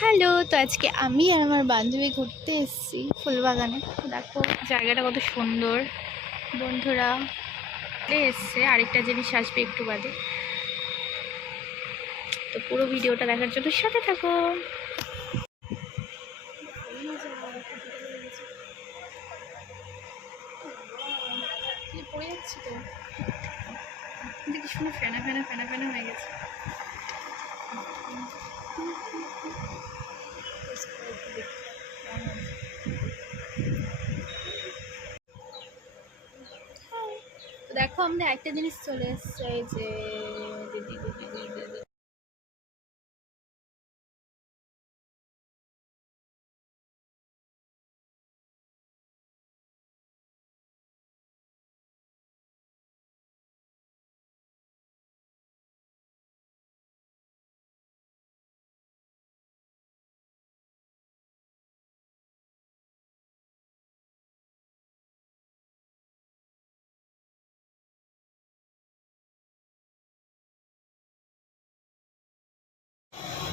Hello, তো আজকে আমি আর আমার বান্ধবী ঘুরতে এসেছি ফুলবাগানে। দেখো জায়গাটা কত সুন্দর। বন্ধুরা এসছে, আরেকটা জিনিস আসবে একটু বাদে। তো পুরো ভিডিওটা দেখার জন্য সাথে থাকো। পড়ে যাচ্ছি তো, দেখি শুনে ফেনা ফেনা ফেনা ফেনা হয়ে গেছে। দেখো আমাদের একটা জিনিস চলে এসছে, এই যে দিদি দিদি দিদি দিদি।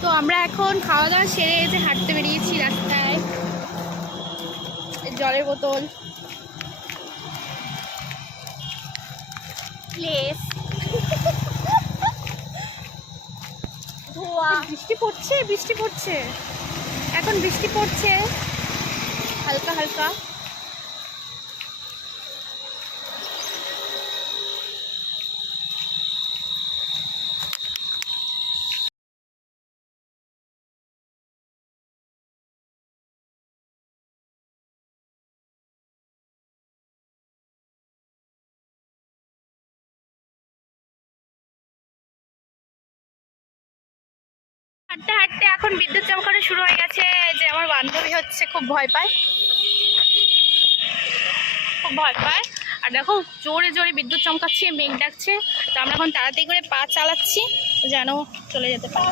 তো আমরা এখন খাওয়া দাওয়া সেরে এসে হাঁটতে বেরিয়েছি রাস্তায়। জলের বোতল, লেস, ধোয়া। বৃষ্টি পড়ছে, বৃষ্টি পড়ছে, এখন বৃষ্টি পড়ছে হালকা হালকা। হাঁটতে হাঁটতে এখন বিদ্যুৎ চমকানো শুরু হয়ে গেছে। যে আমার বান্ধবী হচ্ছে খুব ভয় পায়, খুব ভয় পায়। আর দেখো জোরে জোরে বিদ্যুৎ চমকাচ্ছে, মেঘ ডাকছে। তো আমরা এখন তাড়াতাড়ি করে পা চালাচ্ছি যেন চলে যেতে পারি,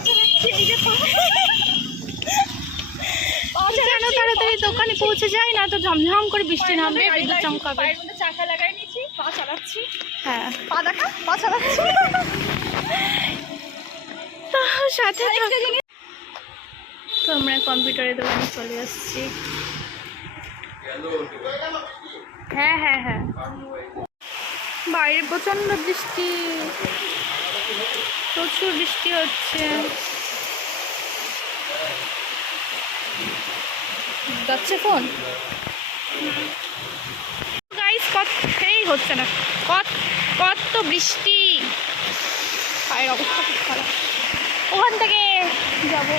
যেন তাড়াতাড়ি দোকানে পৌঁছে যায়, না তো ঝমঝম করে বৃষ্টি নামবে, বিদ্যুৎ চমকাবে। চাকা লাগাই নিয়েছি, পা চালাচ্ছি। হ্যাঁ, পা দেখা, পা চালাচ্ছি। সাথে তো আমরা কম্পিউটারের দোকানে চলে আসছি। হ্যাঁ হ্যাঁ হ্যাঁ, বাইরে প্রচন্ড বৃষ্টি, প্রচুর বৃষ্টি হচ্ছে। যাচ্ছে ফোন গাইস, এই হচ্ছে না, কত বৃষ্টি, পায়ের অবস্থা খুব খারাপ। ওখান থেকে যাবো।